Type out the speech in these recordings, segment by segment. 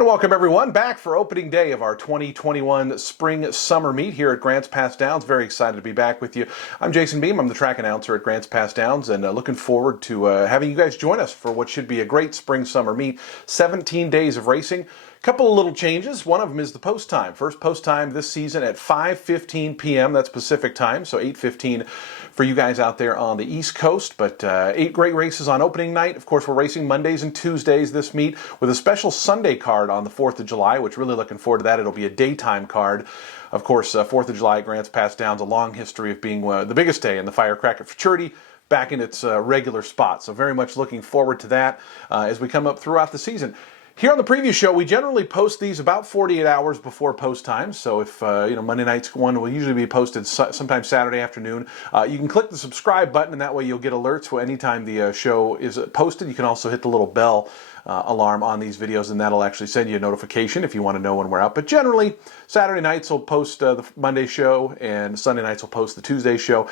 And welcome everyone back for opening day of our 2021 Spring Summer Meet here at Grants Pass Downs. Very excited to be back with you. I'm Jason Beem. I'm the track announcer at Grants Pass Downs, and looking forward to having you guys join us for what should be a great Spring Summer Meet. 17 days of racing. Couple of little changes. One of them is the post time. First post time this season at 5:15 p.m. That's Pacific time, so 8:15 for you guys out there on the East Coast. But 8 great races on opening night. Of course, we're racing Mondays and Tuesdays this meet with a special Sunday card on the 4th of July, which really looking forward to that. It'll be a daytime card. Of course, 4th of July at Grants Pass Downs, a long history of being the biggest day in the firecracker futurity, back in its regular spot. So very much looking forward to that as we come up throughout the season. Here on the preview show, we generally post these about 48 hours before post time. So if, Monday night's one will usually be posted sometime Saturday afternoon. You can click the subscribe button, and that way you'll get alerts for any time the show is posted. You can also hit the little bell alarm on these videos, and that'll actually send you a notification if you want to know when we're out. But generally, Saturday nights will post the Monday show, and Sunday nights will post the Tuesday show.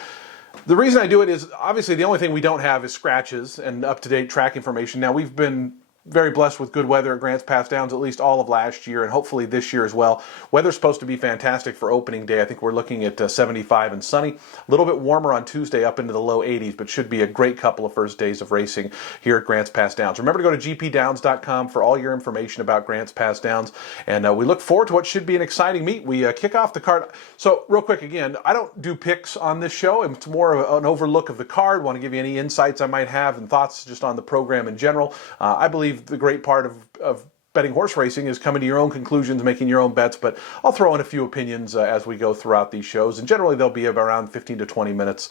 The reason I do it is, obviously, the only thing we don't have is scratches and up-to-date track information. Now, we've been very blessed with good weather at Grants Pass Downs, at least all of last year, and hopefully this year as well. Weather's supposed to be fantastic for opening day. I think we're looking at 75 and sunny. A little bit warmer on Tuesday, up into the low 80s, but should be a great couple of first days of racing here at Grants Pass Downs. Remember to go to gpdowns.com for all your information about Grants Pass Downs, and we look forward to what should be an exciting meet. We kick off the card. So real quick again, I don't do picks on this show. It's more of an overlook of the card. Want to give you any insights I might have and thoughts just on the program in general. I believe the great part of betting horse racing is coming to your own conclusions, making your own bets, but I'll throw in a few opinions as we go throughout these shows, and generally they'll be around 15 to 20 minutes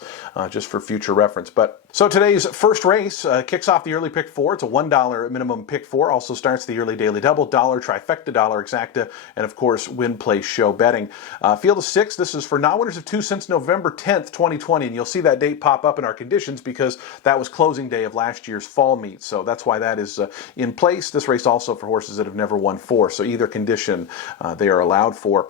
just for future reference. So today's first race kicks off the early pick four. It's a $1 minimum pick four. Also starts the early daily double, dollar trifecta, dollar exacta, and of course win, play, show betting. Field of 6. This is for non-winners of 2 since November 10th, 2020, and you'll see that date pop up in our conditions because that was closing day of last year's fall meet. So that's why that is in place. This race also for horses that have never won 4, so either condition they are allowed for.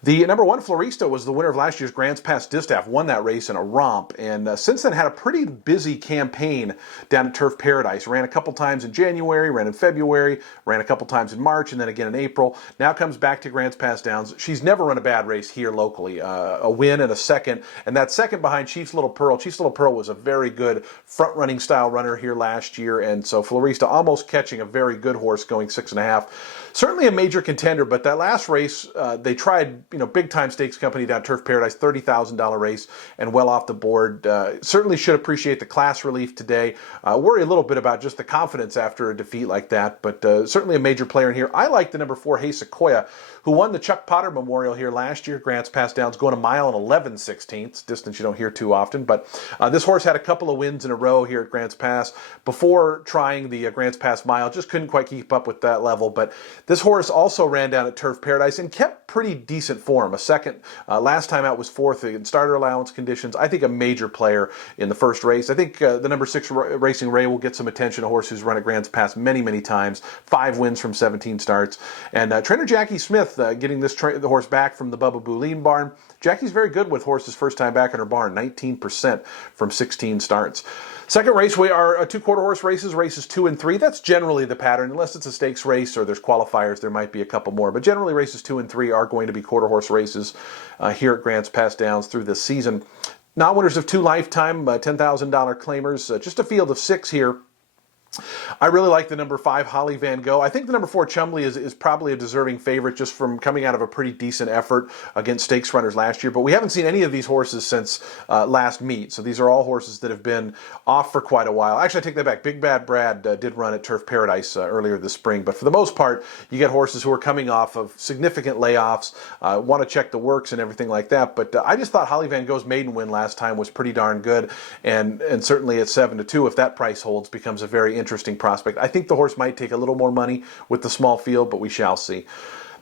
The number 1 Florista was the winner of last year's Grants Pass Distaff, won that race in a romp, and since then had a pretty busy campaign down at Turf Paradise. Ran a couple times in January, ran in February, ran a couple times in March, and then again in April. Now comes back to Grants Pass Downs. She's never run a bad race here locally. A win and a second, and that second behind Chief's Little Pearl. Chief's Little Pearl was a very good front-running style runner here last year, and so Florista almost catching a very good horse going 6.5. Certainly a major contender, but that last race, they tried, big time stakes company down Turf Paradise, $30,000 race, and well off the board. Certainly should appreciate the class relief today. Worry a little bit about just the confidence after a defeat like that, but certainly a major player in here. I like the number 4 Hey Sequoia, who won the Chuck Potter Memorial here last year. Grants Pass Downs going 1 mile and 11/16, distance you don't hear too often. But this horse had a couple of wins in a row here at Grants Pass before trying the Grants Pass Mile. Just couldn't quite keep up with that level. But this horse also ran down at Turf Paradise and kept pretty decent form. A second, last time out was 4th in starter allowance conditions. I think a major player in the first race. I think the number 6 Racing Ray will get some attention. A horse who's run at Grants Pass many, many times. 5 wins from 17 starts. And trainer Jackie Smith getting the horse back from the Bubba Boulin barn. Jackie's very good with horses first time back in her barn. 19% from 16 starts. Second race, we are 2 quarter horse races, races 2 and 3. That's generally the pattern. Unless it's a stakes race or there's qualifiers, there might be a couple more. But generally, races 2 and 3 are going to be quarter horse races here at Grants Pass Downs through this season. Non-winners of 2 lifetime, $10,000 claimers. Just a field of 6 here. I really like the number 5, Holly Van Gogh. I think the number 4, Chumley, is probably a deserving favorite just from coming out of a pretty decent effort against stakes runners last year. But we haven't seen any of these horses since last meet. So these are all horses that have been off for quite a while. Actually, I take that back. Big Bad Brad did run at Turf Paradise earlier this spring. But for the most part, you get horses who are coming off of significant layoffs, want to check the works and everything like that. But I just thought Holly Van Gogh's maiden win last time was pretty darn good. And certainly at 7-2, if that price holds, becomes a very interesting prospect. I think the horse might take a little more money with the small field, but we shall see.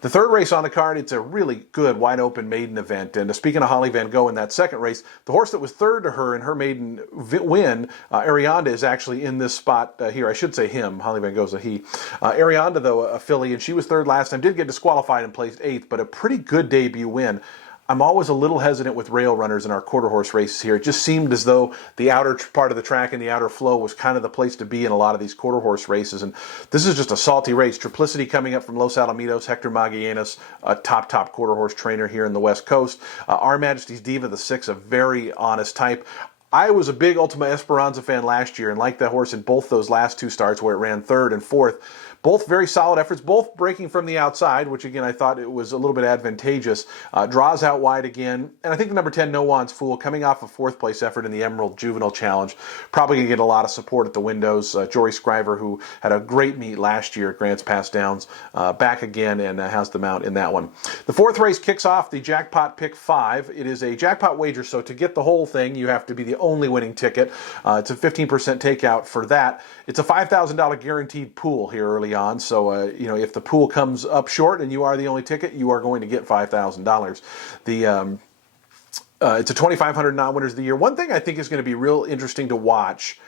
The third race on the card, it's a really good wide open maiden event. And speaking of Holly Van Gogh in that second race, the horse that was third to her in her maiden win, Arianda, is actually in this spot here. I should say him. Holly Van Gogh's a he. Arianda, though, a filly, and she was third last time, did get disqualified and placed 8th, but a pretty good debut win. I'm always a little hesitant with rail runners in our quarter horse races here. It just seemed as though the outer part of the track and the outer flow was kind of the place to be in a lot of these quarter horse races. And this is just a salty race. Triplicity coming up from Los Alamitos, Hector Magallanes, a top quarter horse trainer here in the West Coast. Our Majesty's Diva, the 6, a very honest type. I was a big Ultima Esperanza fan last year and liked that horse in both those last 2 starts where it ran 3rd and 4th. Both very solid efforts, both breaking from the outside, which again I thought it was a little bit advantageous. Draws out wide again, and I think the number 10, No One's Fool, coming off a 4th place effort in the Emerald Juvenile Challenge, probably going to get a lot of support at the windows. Jory Scriver, who had a great meet last year at Grants Pass Downs, back again and has the mount in that one. The 4th race kicks off the Jackpot Pick 5. It is a jackpot wager, so to get the whole thing, you have to be the only winning ticket. It's a 15% takeout for that. It's a $5,000 guaranteed pool here early on, so if the pool comes up short and you are the only ticket, you are going to get $5,000. It's a 2,500 non-winners of the year. One thing I think is going to be real interesting to watch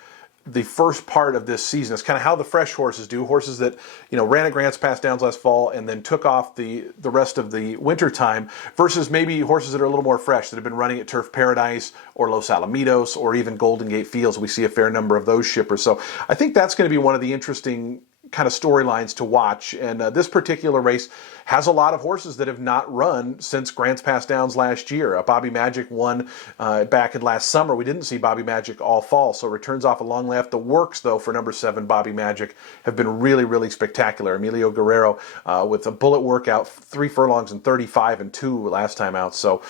the first part of this season is kind of how the fresh horses do. Horses that ran at Grants Pass Downs last fall and then took off the rest of the winter time versus maybe horses that are a little more fresh that have been running at Turf Paradise or Los Alamitos or even Golden Gate Fields. We see a fair number of those shippers. So I think that's going to be one of the interesting kind of storylines to watch. And this particular race has a lot of horses that have not run since Grants Pass Downs last year. Bobby Magic won back in last summer. We didn't see Bobby Magic all fall, so returns off a long left. The works, though, for number 7, Bobby Magic, have been really, really spectacular. Emilio Guerrero with a bullet workout, 3 furlongs and 35 and 2 last time out. So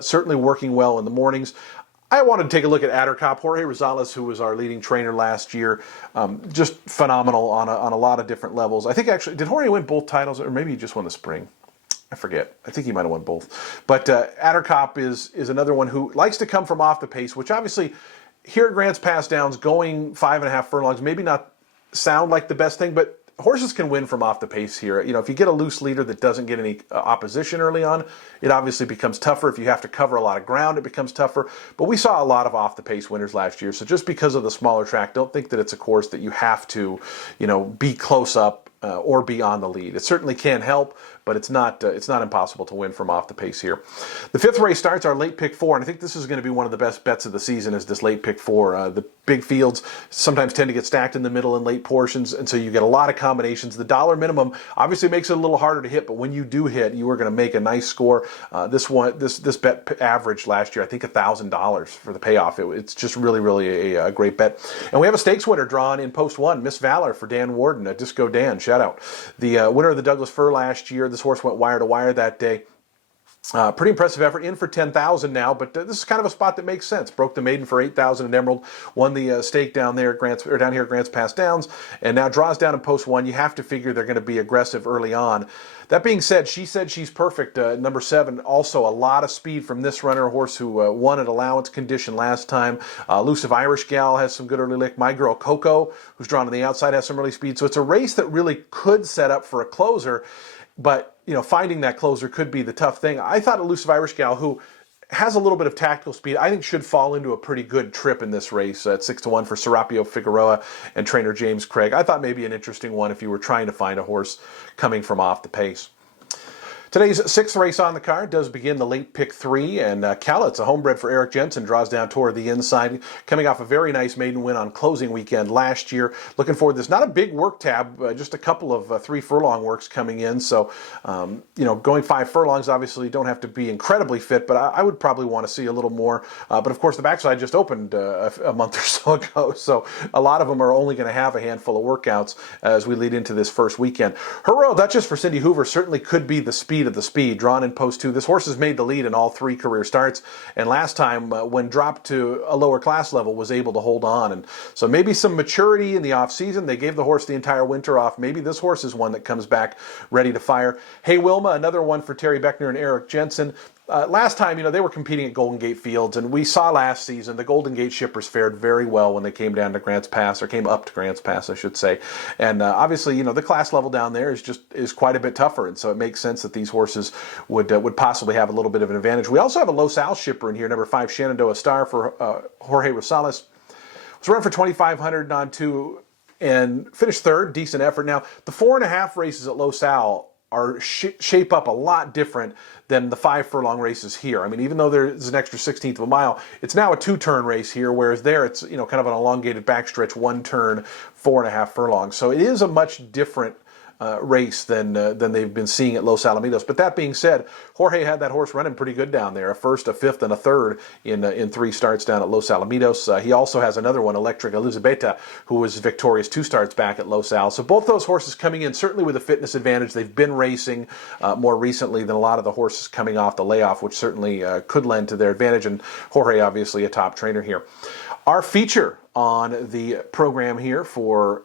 certainly working well in the mornings. I wanted to take a look at Addercop. Jorge Rosales, who was our leading trainer last year, just phenomenal on a lot of different levels. I think actually, did Jorge win both titles, or maybe he just won the spring? I forget. I think he might have won both. But Addercop is another one who likes to come from off the pace, which obviously here at Grants Pass Downs, going 5.5 furlongs, maybe not sound like the best thing, but horses can win from off the pace here. If you get a loose leader that doesn't get any opposition early on, it obviously becomes tougher. If you have to cover a lot of ground, it becomes tougher. But we saw a lot of off the pace winners last year. So just because of the smaller track, don't think that it's a course that you have to, be close up or be on the lead. It certainly can help, but it's not impossible to win from off the pace here. The 5th race starts our late pick 4, and I think this is going to be one of the best bets of the season is this late pick 4. The big fields sometimes tend to get stacked in the middle and late portions, and so you get a lot of combinations. The dollar minimum obviously makes it a little harder to hit, but when you do hit, you are going to make a nice score. This bet averaged last year, I think $1,000 for the payoff. It's just really, really a great bet. And we have a stakes winner drawn in post 1, Miss Valor for Dan Warden, Disco Dan, shout out. The winner of the Douglas Fir last year. This horse went wire to wire that day. Pretty impressive effort, in for $10,000 now, but this is kind of a spot that makes sense. Broke the maiden for $8,000 in Emerald, won the stake down here at Grants Pass Downs, and now draws down in post 1. You have to figure they're going to be aggressive early on. That being said, she said she's perfect. Number 7, also a lot of speed from this runner, a horse who won at allowance condition last time. Elusive Irish Gal has some good early lick. My Girl Coco, who's drawn to the outside, has some early speed. So it's a race that really could set up for a closer, but finding that closer could be the tough thing. I thought Elusive Irish Gal, who has a little bit of tactical speed, I think should fall into a pretty good trip in this race at 6-1 for Serapio Figueroa and trainer James Craig. I thought maybe an interesting one if you were trying to find a horse coming from off the pace. Today's 6th race on the card does begin the late pick 3, and Cowlitz, a homebred for Eric Jensen, draws down toward the inside, coming off a very nice maiden win on closing weekend last year. Looking forward to this. Not a big work tab, just a couple of 3 furlong works coming in. So, going 5 furlongs, obviously don't have to be incredibly fit, but I would probably want to see a little more. But of course, the backside just opened a month or so ago, so a lot of them are only going to have a handful of workouts as we lead into this first weekend. Her Royal Duchess for Cindy Hoover certainly could be the speed of the speed, drawn in post 2. This horse has made the lead in all 3 career starts, and last time when dropped to a lower class level was able to hold on. And so maybe some maturity in the off season. They gave the horse the entire winter off. Maybe this horse is one that comes back ready to fire. Hey Wilma, another one for Terry Beckner and Eric Jensen. Last time, they were competing at Golden Gate Fields, and we saw last season the Golden Gate shippers fared very well when they came down to Grants Pass, or came up to Grants Pass, I should say. And obviously, the class level down there is quite a bit tougher, and so it makes sense that these horses would possibly have a little bit of an advantage. We also have a Los Al shipper in here, number 5, Shenandoah Star for Jorge Rosales. Was run for 2,500 on 2 and finished 3rd, decent effort. Now, the 4.5 races at Los Al shape up a lot different than the 5 furlong races here. I mean, even though there's an extra 16th of a mile, it's now a 2-turn race here, whereas there it's, you know, kind of an elongated backstretch, 1 turn, 4.5 furlongs. So it is a much different race than they've been seeing at Los Alamitos. But that being said, Jorge had that horse running pretty good down there. A first, a fifth, and a third in 3 starts down at Los Alamitos. He also has another one, Electric Elizabeta, who was victorious 2 starts back at Los Al. So both those horses coming in certainly with a fitness advantage. They've been racing more recently than a lot of the horses coming off the layoff, which certainly could lend to their advantage. And Jorge, obviously, a top trainer here. Our feature on the program here for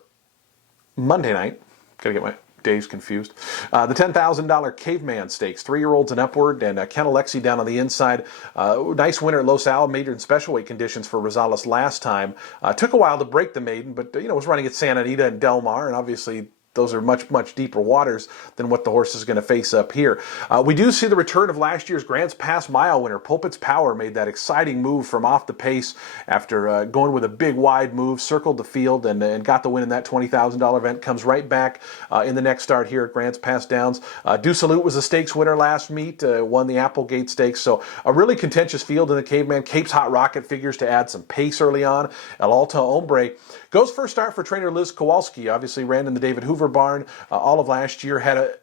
Monday night, gotta get my days confused. The $10,000 Caveman Stakes, 3-year-olds and upward, and Ken Alexi down on the inside. Nice winner at Los Al, maiden in special weight conditions for Rosales last time. Took a while to break the maiden, but was running at Santa Anita and Del Mar, and obviously those are much, much deeper waters than what the horse is going to face up here. We do see the return of last year's Grants Pass Mile winner. Pulpit's Power made that exciting move from off the pace after going with a big wide move, circled the field, and got the win in that $20,000 event. Comes right back in the next start here at Grants Pass Downs. Du Salute was a stakes winner last meet, won the Applegate Stakes. So a really contentious field in the Caveman. Cape's Hot Rocket figures to add some pace early on. El Alto Hombre goes first start for trainer Liz Kowalski. Obviously ran in the David Hoover barn all of last year. Had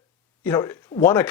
won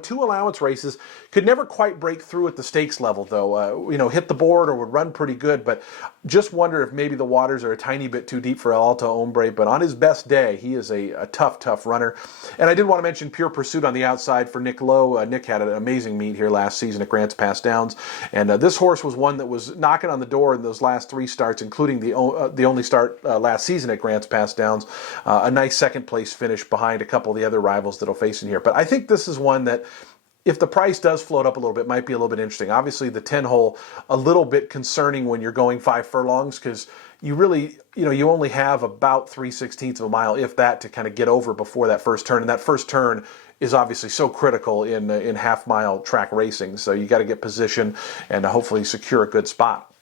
2 allowance races. Could never quite break through at the stakes level though. Hit the board or would run pretty good, but just wonder if maybe the waters are a tiny bit too deep for El Alto Hombre. But on his best day, he is a tough runner. And I did want to mention Pure Pursuit on the outside for Nick Lowe. Nick had an amazing meet here last season at Grants Pass Downs, and this horse was one that was knocking on the door in those last 3 starts, including the only start last season at Grants Pass Downs. A nice second place finish behind a couple of the other rivals that'll face in here. But I think this is one that, if the price does float up a little bit, might be a little bit interesting. Obviously, the 10-hole, a little bit concerning when you're going 5 furlongs, because you really, you only have about 3/16 of a mile, if that, to kind of get over before that first turn. And that first turn is obviously so critical in half-mile track racing. So you got to get position and hopefully secure a good spot.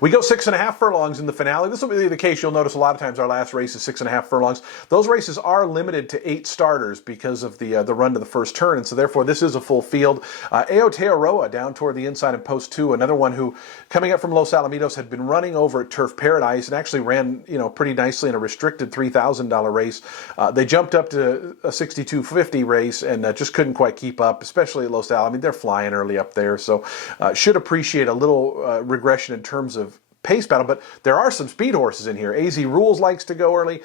We go 6.5 furlongs in the finale. This will be the case. You'll notice a lot of times our last race is 6.5 furlongs. Those races are limited to 8 starters because of the run to the first turn, and so therefore this is a full field. Aotearoa down toward the inside in post 2, another one who, coming up from Los Alamitos, had been running over at Turf Paradise and actually ran pretty nicely in a restricted $3,000 race. They jumped up to a $62.50 race and just couldn't quite keep up, especially at Los Al. I mean, they're flying early up there, so should appreciate a little regression in terms of pace battle, but there are some speed horses in here. AZ Rules likes to go early.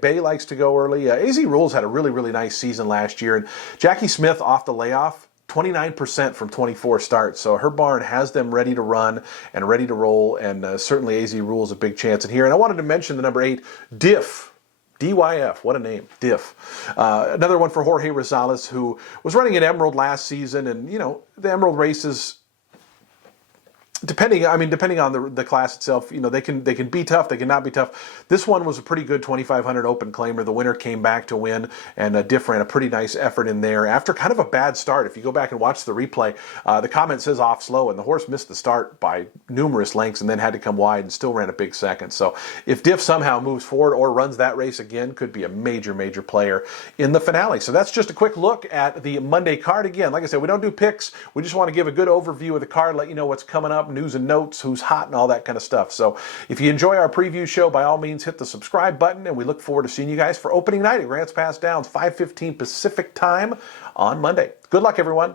#Bay likes to go early. AZ Rules had a really, really nice season last year, and Jackie Smith off the layoff, 29% from 24 starts. So her barn has them ready to run and ready to roll, and certainly AZ Rules a big chance in here. And I wanted to mention the number 8, Diff. DYF, what a name, Diff. Another one for Jorge Rosales, who was running at Emerald last season, and the Emerald races, depending on the class itself, they can be tough, they can not be tough. This one was a pretty good 2,500 open claimer. The winner came back to win, and Diff ran a pretty nice effort in there after kind of a bad start. If you go back and watch the replay, the comment says off slow, and the horse missed the start by numerous lengths and then had to come wide and still ran a big second. So if Diff somehow moves forward or runs that race again, could be a major, major player in the finale. So that's just a quick look at the Monday card. Again, like I said, we don't do picks. We just want to give a good overview of the card, let you know what's coming up, news and notes, who's hot, and all that kind of stuff. So if you enjoy our preview show, by all means hit the subscribe button, and we look forward to seeing you guys for opening night at Grants Pass Downs, 5:15 Pacific time on Monday. Good luck, everyone.